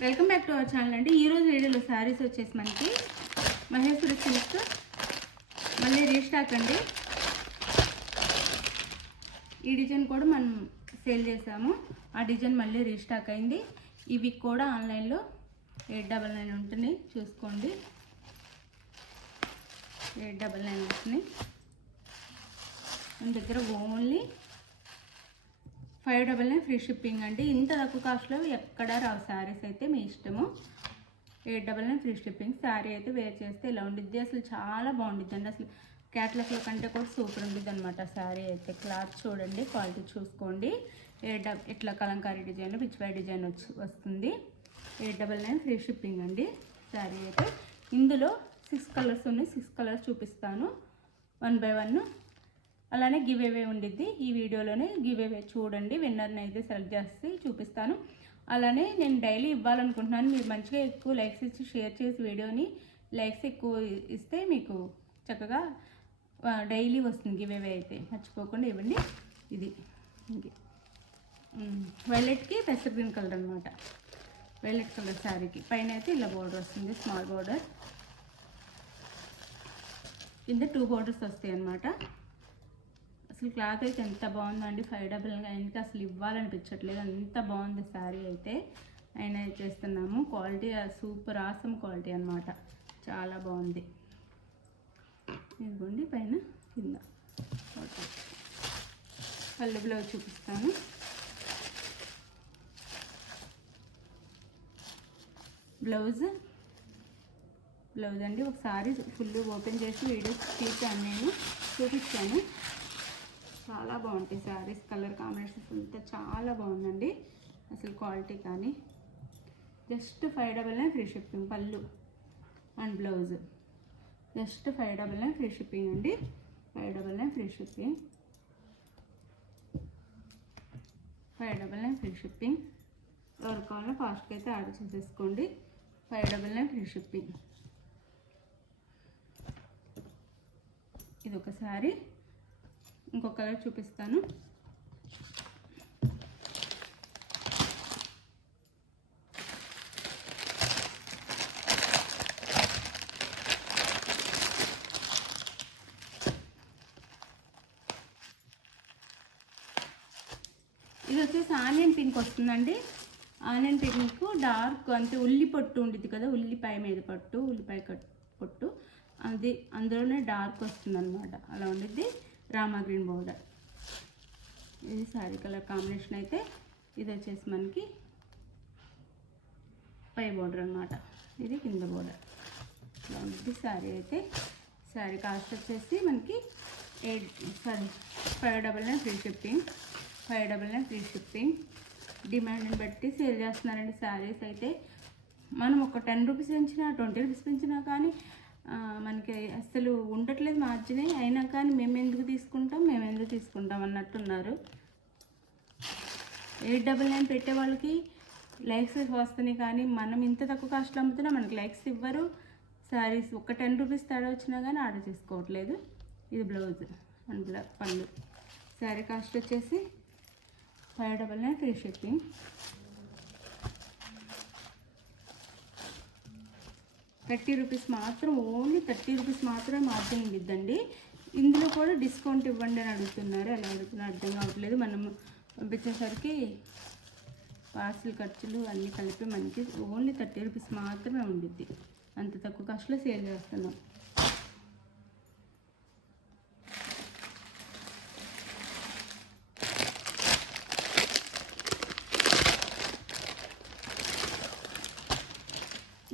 Welcome back to our channel అండి. ఈరోజు వీడియోలో శారీస్ వచ్చేసి మనకి మహేశ్వరి సిల్క్ మళ్ళీ రీస్టాక్ అండి. ఈ డిజైన్ కూడా మనం సేల్ చేసాము, ఆ డిజైన్ మళ్ళీ రీస్టాక్ అయింది. ఇవి కూడా ఆన్లైన్లో 899 ఉంటుంది, చూసుకోండి. 899 వస్తున్నాయి మన దగ్గర. ఓన్లీ 599 ఫ్రీ షిప్పింగ్ అండి. ఇంత తక్కువ కాస్ట్లో ఎక్కడ రావు శారీస్ అయితే, మీ ఇష్టము. 899 ఫ్రీ షిప్పింగ్. శారీ అయితే వేర్ చేస్తే ఇలా ఉండిద్ది, అసలు చాలా బాగుండిద్ది అండి. అసలు క్యాట్లాగ్లో కంటే కూడా సూపర్ ఉండిద్ది అనమాట శారీ అయితే. క్లాత్ చూడండి, క్వాలిటీ చూసుకోండి. ఇట్లా కలంకారీ డిజైన్, పిచ్చివాయి డిజైన్ వస్తుంది. 899 ఫ్రీ షిప్పింగ్ అండి శారీ అయితే. ఇందులో 6 కలర్స్ ఉన్నాయి, 6 కలర్స్ చూపిస్తాను 1 by 1. అలానే గివ్ అవే ఉండిద్ది. ఈ వీడియోలోనే గివ్ అవే చూడండి, విన్నర్ని అయితే సెలెక్ట్ చేసి చూపిస్తాను. అలానే నేను డైలీ ఇవ్వాలనుకుంటున్నాను. మీరు మంచిగా ఎక్కువ లైక్స్ ఇచ్చి షేర్ చేసి వీడియోని లైక్స్ ఎక్కువ ఇస్తే మీకు చక్కగా డైలీ వస్తుంది గివ్ అవే అయితే. మర్చిపోకుండా ఇవ్వండి. ఇది వైలెట్కి పెసర్ గ్రీన్ కలర్ అనమాట. వైలెట్ కలర్ శారీకి పైన అయితే ఇలా బోర్డర్ వస్తుంది, స్మాల్ బోర్డర్. కింద 2 బోర్డర్స్ వస్తాయి అన్నమాట. అసలు క్లాత్ అయితే ఎంత బాగుందండి. 599కి అసలు ఇవ్వాలనిపించట్లేదు, అంత బాగుంది శారీ అయితే. అయినా చేస్తున్నాము. క్వాలిటీ సూపర్ ఆసమ్ క్వాలిటీ అనమాట, చాలా బాగుంది. ఇదిగోండి పైన కింద పళ్ళు బ్లౌజ్ చూపిస్తాను. బ్లౌజ్ అండి. ఒకసారి ఫుల్ ఓపెన్ చేసి వీడియోస్ తీసాను, నేను చూపించాను. చాలా బాగుంటాయి శారీస్, కలర్ కాంబినేషన్స్ అంతా చాలా బాగుందండి అసలు క్వాలిటీ కానీ. Just 599 free shipping. పళ్ళు and blouse just 599 free shipping అండి. 599 ఫ్రీ షిప్పింగ్. 599 free shipping. ఎవరు కావాలో ఫాస్ట్గా అయితే ఆర్డర్ చేసేసుకోండి. 599 ఫ్రీ షిప్పింగ్. ఇది ఒకసారి ఇంకొక కలర్ చూపిస్తాను. ఇది వచ్చేసి ఆనియన్ పింక్ వస్తుందండి. ఆనియన్ పింక్ డార్క్, అంటే ఉల్లి పొట్టు ఉండిద్ది కదా, ఉల్లిపాయ మీద పట్టు, ఉల్లిపాయ పొట్టు, అది అందులోనే డార్క్ వస్తుంది అనమాట. అలా ఉండిద్ది. Rama green border. ఇది శారీ కలర్ కాంబినేషన్ అయితే. ఇది వచ్చేసి మనకి పై బోర్డర్ అనమాట, ఇది కింద బోర్డర్. ఇలా ఉంటుంది శారీ అయితే. శారీ కాస్ట్ వచ్చేసి మనకి 599 ఫ్రీ షిప్పింగ్. 599 free shipping. డిమాండ్ని బట్టి సేల్ చేస్తున్నారండి శారీస్ అయితే. మనం ఒక 10 రూపీస్ పెంచినా, 20 రూపీస్ పెంచినా కానీ మనకి అసలు ఉండట్లేదు మార్జినే. అయినా కానీ మేము ఎందుకు తీసుకుంటాం అన్నట్టున్నారు. 899 పెట్టే వాళ్ళకి లైక్స్ వస్తున్నాయి, కానీ మనం ఇంత తక్కువ కాస్ట్లో అమ్ముతున్నా మనకి లైక్స్ ఇవ్వరు. శారీస్ ఒక 10 రూపీస్ తేడా వచ్చినా కానీ ఆర్డర్ చేసుకోవట్లేదు. ఇది బ్లౌజ్ అండ్ పళ్ళు. శారీ కాస్ట్ వచ్చేసి 599 ఫ్రీ షిప్పింగ్. 30 రూపీస్ మాత్రం, ఓన్లీ 30 రూపీస్ మాత్రమే మార్జిన్ ఉండిద్దండి. ఇందులో కూడా డిస్కౌంట్ ఇవ్వండి అని అడుగుతున్నారు. ఎలా అడుగుతున్నారు అర్థం కావట్లేదు. మనం పంపించేసరికి పార్సిల్ ఖర్చులు అన్నీ కలిపి మనకి ఓన్లీ 30 రూపీస్ మాత్రమే ఉండిద్ది. అంత తక్కువ కాస్ట్లో సేల్ చేస్తున్నాం.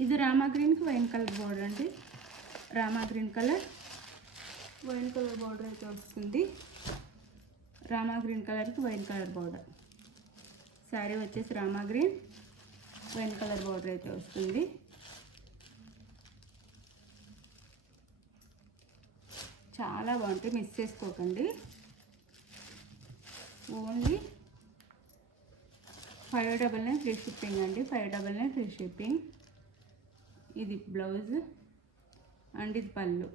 ఇది రామా గ్రీన్కి వైన్ కలర్ బోర్డర్ అండి. Rama green colour wine colour border అయితే వస్తుంది. రామా గ్రీన్ కలర్కి వైన్ కలర్ బోర్డర్. శారీ వచ్చేసి Rama green wine colour border అయితే వస్తుంది. చాలా బాగుంటాయి, మిస్ చేసుకోకండి. ఓన్లీ 599 ఫ్రీ షిప్పింగ్ అండి. 599 ఫ్రీ షిప్పింగ్. ఇది బ్లౌజ్ అండ్ ఇది పళ్ళు.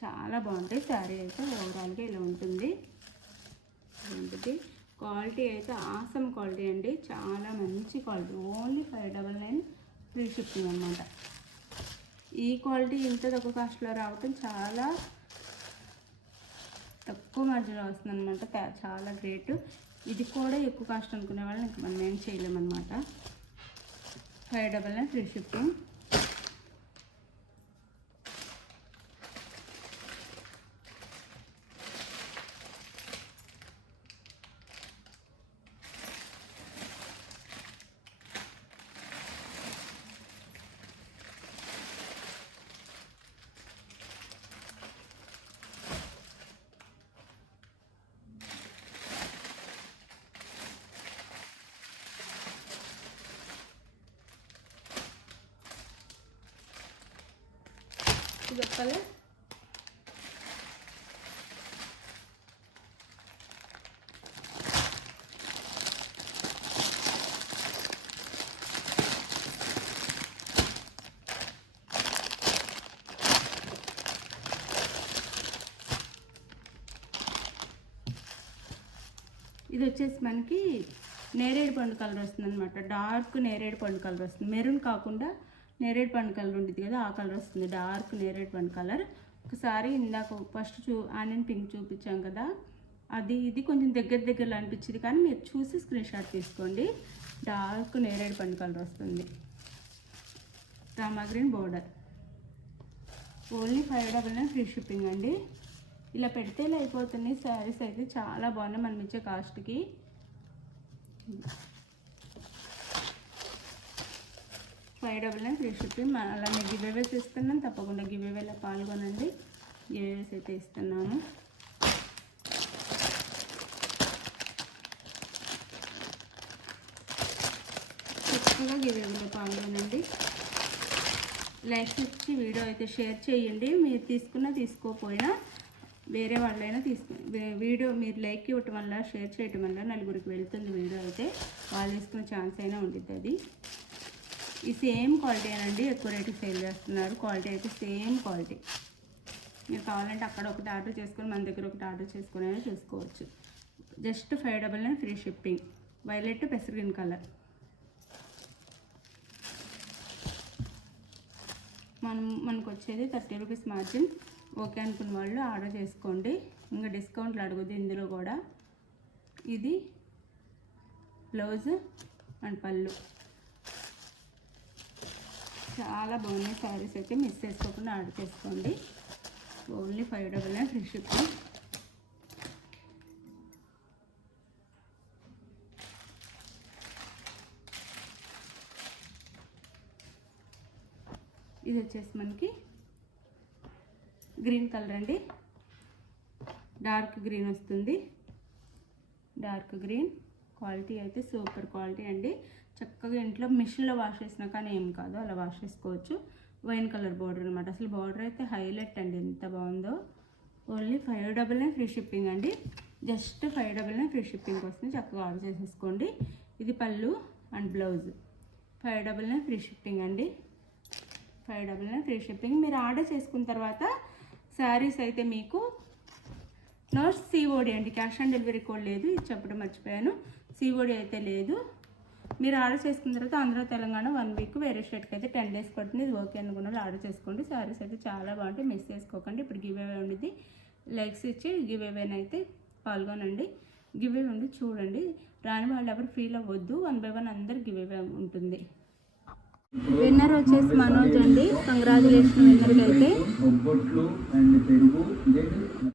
చాలా బాగుంటాయి శారీ అయితే. ఓవరాల్గా ఇలా ఉంటుంది. క్వాలిటీ అయితే ఆసమ్ క్వాలిటీ అండి, చాలా మంచి క్వాలిటీ. ఓన్లీ 599 ఫ్రీ షిప్పింగ్ అనమాట. ఈ క్వాలిటీ ఇంత తక్కువ కాస్ట్లో రావటం చాలా తక్కువ మార్జిన్లో వస్తుంది అనమాట, చాలా గ్రేట్. ఇది కూడా ఎక్కువ కాస్ట్ అనుకునే వాళ్ళని మనం ఏం చేయలేమన్నమాట. 599 ఫ్రీ షిప్పింగ్. ఇది కలర్ ఇది వచ్చేసి మనకి నేరేడు పండు కలర్ వస్తుంది అనమాట. డార్క్ నేరేడు పండు కలర్ వస్తుంది, మెరూన్ కాకుండా నేరేడు పండు కలర్ ఉంటుంది కదా, ఆ కలర్ వస్తుంది, డార్క్ నేరేడు పండు కలర్. ఒకసారి ఇందాక ఫస్ట్ ఆనియన్ పింక్ చూపించాం కదా, అది ఇది కొంచెం దగ్గరలో అనిపించింది, కానీ మీరు చూసి స్క్రీన్ షాట్ తీసుకోండి. డార్క్ నేరేడు పండు కలర్ వస్తుంది, Rama green border. Only 599 free shipping అండి. ఇలా పెడితే ఇలా అయిపోతున్నాయి శారీస్ అయితే, చాలా బాగున్నాయి మనం ఇచ్చే కాస్ట్కి. 599 ఫ్రీ షిప్పింగ్. అలానే గివేవేస్ ఇస్తున్నాను, తప్పకుండా గివేవేలో పాల్గొనండి. గివేవేస్ అయితే ఇస్తున్నాను. చక్కగా గివేవేలో పాల్గొనండి. లైక్ ఇచ్చి వీడియో అయితే షేర్ చేయండి. మీరు తీసుకున్నా తీసుకోకపోయినా వేరే వాళ్ళైనా వీడియో మీరు లైక్ ఇవ్వటం వల్ల, షేర్ చేయటం వల్ల నలుగురికి వెళ్తుంది వీడియో అయితే, వాళ్ళు తీసుకునే ఛాన్స్ అయినా ఉంటుంది. అది ఈ సేమ్ క్వాలిటీ అనండి, ఎక్కువ రేటుకి సేల్ చేస్తున్నారు. క్వాలిటీ అయితే సేమ్ క్వాలిటీ. మీరు కావాలంటే అక్కడ ఒకటి ఆర్డర్ చేసుకొని మన దగ్గర ఒకటి ఆర్డర్ చేసుకొని అయినా చూసుకోవచ్చు. Just 599 free shipping. వైలెట్ పెసర్ గ్రీన్ కలర్. మనకు వచ్చేది 30 రూపీస్ మార్జిన్. ఓకే అనుకున్న వాళ్ళు ఆర్డర్ చేసుకోండి, ఇంకా డిస్కౌంట్లు అడగదు ఇందులో కూడా. ఇది బ్లౌజ్ అండ్ పళ్ళు, చాలా బాగున్నాయి శారీస్ అయితే, మిస్ చేసుకోకుండా ఆర్డర్ చేసుకోండి. Only 599 free shipping. ఇది వచ్చేసి మనకి గ్రీన్ కలర్ అండి, డార్క్ గ్రీన్ వస్తుంది. డార్క్ గ్రీన్ క్వాలిటీ అయితే సూపర్ క్వాలిటీ అండి. చక్కగా ఇంట్లో మిషన్లో వాష్ చేసినా కానీ ఏం కాదు, అలా వాష్ చేసుకోవచ్చు. వైన్ కలర్ బార్డర్ అనమాట. అసలు బార్డర్ అయితే హైలైట్ అండి, ఎంత బాగుందో. ఓన్లీ 599 ఫ్రీ షిప్పింగ్ అండి. జస్ట్ 599 ఫ్రీ షిప్పింగ్ వస్తుంది, చక్కగా ఆర్డర్ చేసేసుకోండి. ఇది పళ్ళు అండ్ బ్లౌజ్. 599 ఫ్రీ షిప్పింగ్ అండి. 599 ఫ్రీ షిప్పింగ్. మీరు ఆర్డర్ చేసుకున్న తర్వాత శారీస్ అయితే మీకు నో సిఓడి అండి, క్యాష్ ఆన్ డెలివరీ కూడా లేదు, ఇది చెప్పడం మర్చిపోయాను. సిఓడి అయితే లేదు. మీరు ఆర్డర్ చేసుకున్న తర్వాత ఆంధ్ర తెలంగాణ 1 వీక్, వేరే స్టేట్కి అయితే 10 డేస్ పడుతుంది. ఇది ఓకే అనుకున్న వాళ్ళు ఆర్డర్ చేసుకోండి. శారీస్ అయితే చాలా బాగుంటాయి, మిస్ చేసుకోకండి. ఇప్పుడు గివ్ అవే ఉండిద్ది, లైక్స్ ఇచ్చి గివ్ అవేని అయితే పాల్గొనండి. గివ్ అవే ఉండి చూడండి. రాని వాళ్ళు ఎవరు ఫీల్ అవ్వద్దు, 1 by 1 అందరు గివ్ అవే ఉంటుంది. విన్నర్ వచ్చేసి మనోజ్ అండి, కంగ్రాచులేషన్ విన్నర్కి అయితే.